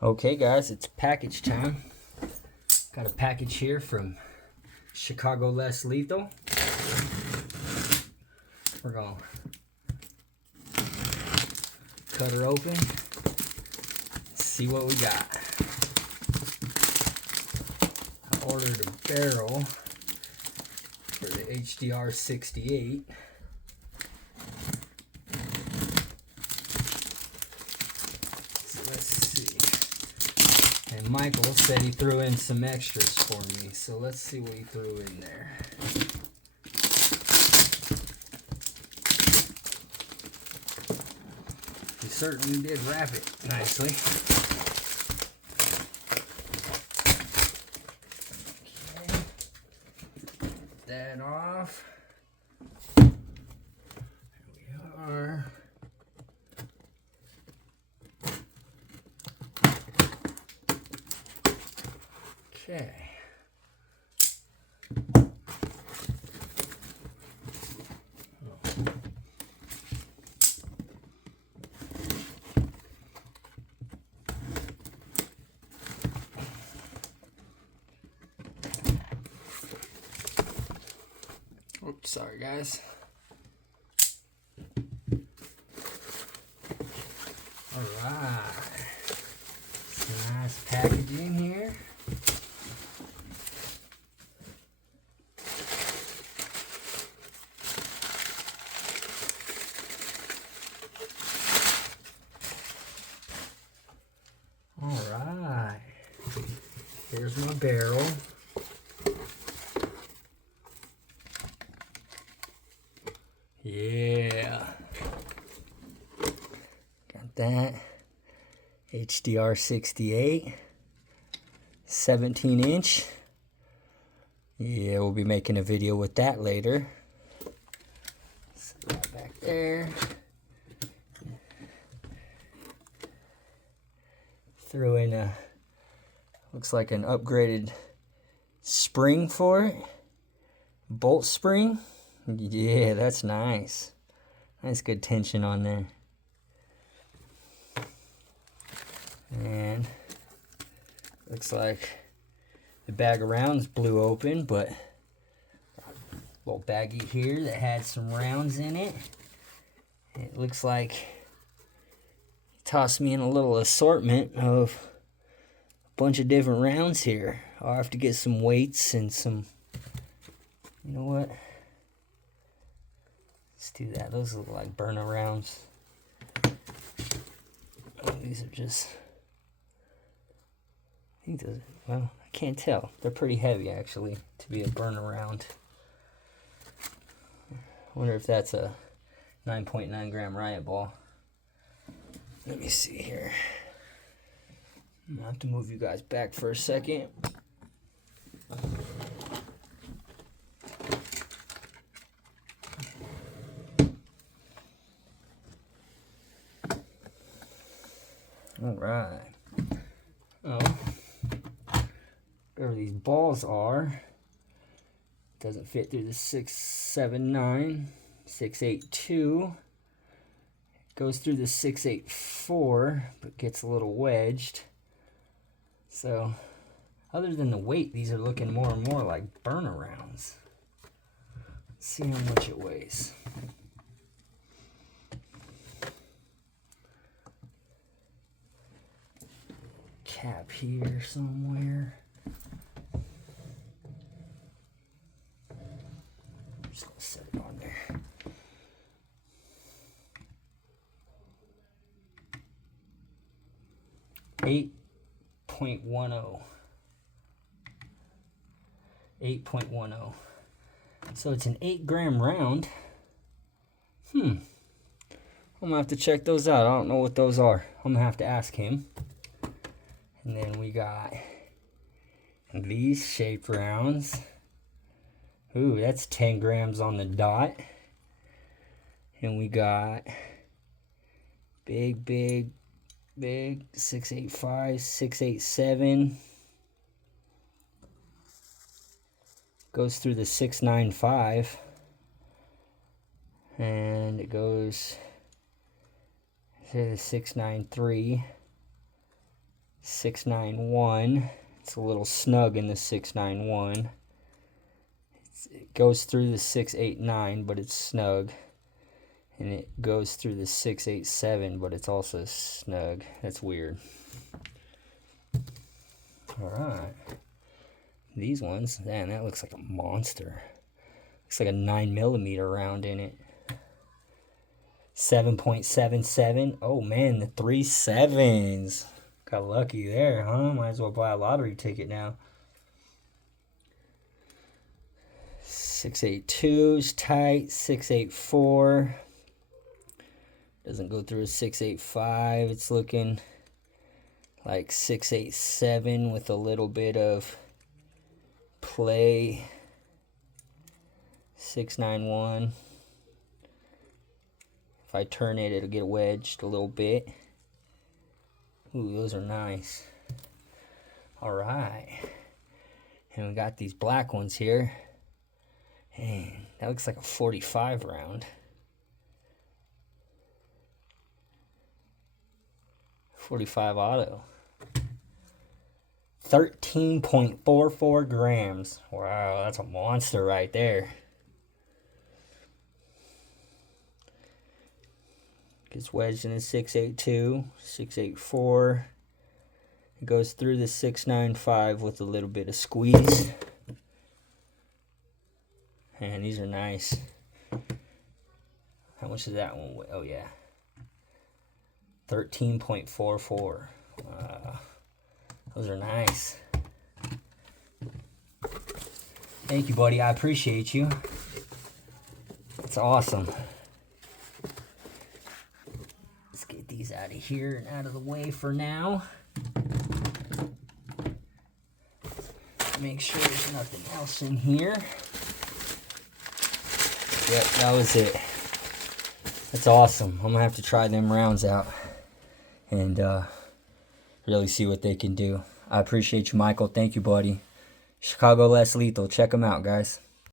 Okay guys, it's package time. Got a package here from Chicago Less Lethal. We're gonna cut her open, see what we got. I ordered a barrel for the HDR 68. And Michael said he threw in some extras for me, so let's see what he threw in there. He certainly did wrap it nicely. Okay, get that off. Here we are. Okay. Oops, sorry guys. Alright. Some nice packaging here. Alright, here's my barrel. Yeah, got that. HDR 68, 17 inch. Yeah, we'll be making a video with that later. Set that back there. Threw in a, looks like an upgraded spring for it. Bolt spring. Yeah, that's nice. Nice good tension on there. And looks like the bag of rounds blew open, but a little baggie here that had some rounds in it. It looks like tossed me in a little assortment of a bunch of different rounds here. I'll have to get some weights and some, you know what? Let's do that. Those look like burner rounds. Oh, these are just, I think those, well, I can't tell. They're pretty heavy actually to be a burner round. I wonder if that's a 9.9 gram riot ball. Let me see here. I'm gonna have to move you guys back for a second. All right. Oh, whatever these balls are, doesn't fit through the 679, 682. Goes through the 684, but gets a little wedged. So, other than the weight, these are looking more and more like burner rounds. Let's see how much it weighs. Cap here somewhere. I'm just gonna set it on there. 8.10. 8.10. So it's an 8 gram round. I'm gonna have to check those out. I don't know what those are. I'm gonna have to ask him. And then we got these shaped rounds. Ooh, that's 10 grams on the dot. And we got big 685, 687. Goes through the 695. And it goes to the 693. 691. It's a little snug in the 691. It goes through the 689, but it's snug. And it goes through the 687, but it's also snug. That's weird. Alright. These ones, man, that looks like a monster. Looks like a 9mm round in it. 7.77. Oh man, the 3 7s. Got lucky there, huh? Might as well buy a lottery ticket now. 682's tight. 684. Doesn't go through a 685. It's looking like 687 with a little bit of play. 691. If I turn it, it'll get wedged a little bit. Ooh, those are nice. Alright. And we got these black ones here. And that looks like a 45 round. 45 auto. 13.44 grams. Wow, that's a monster right there. Gets wedged in the 682, 684. It goes through the 695 with a little bit of squeeze. And these are nice. How much is that one weigh? Oh yeah. 13.44. Those are nice. Thank you, buddy. I appreciate you. It's awesome. Let's get these out of here and out of the way for now. Make sure there's nothing else in here. Yep, that was it. That's awesome. I'm gonna have to try them rounds out and really see what they can do. I appreciate you, Michael. Thank you, buddy. Chicago Less Lethal. Check them out, guys.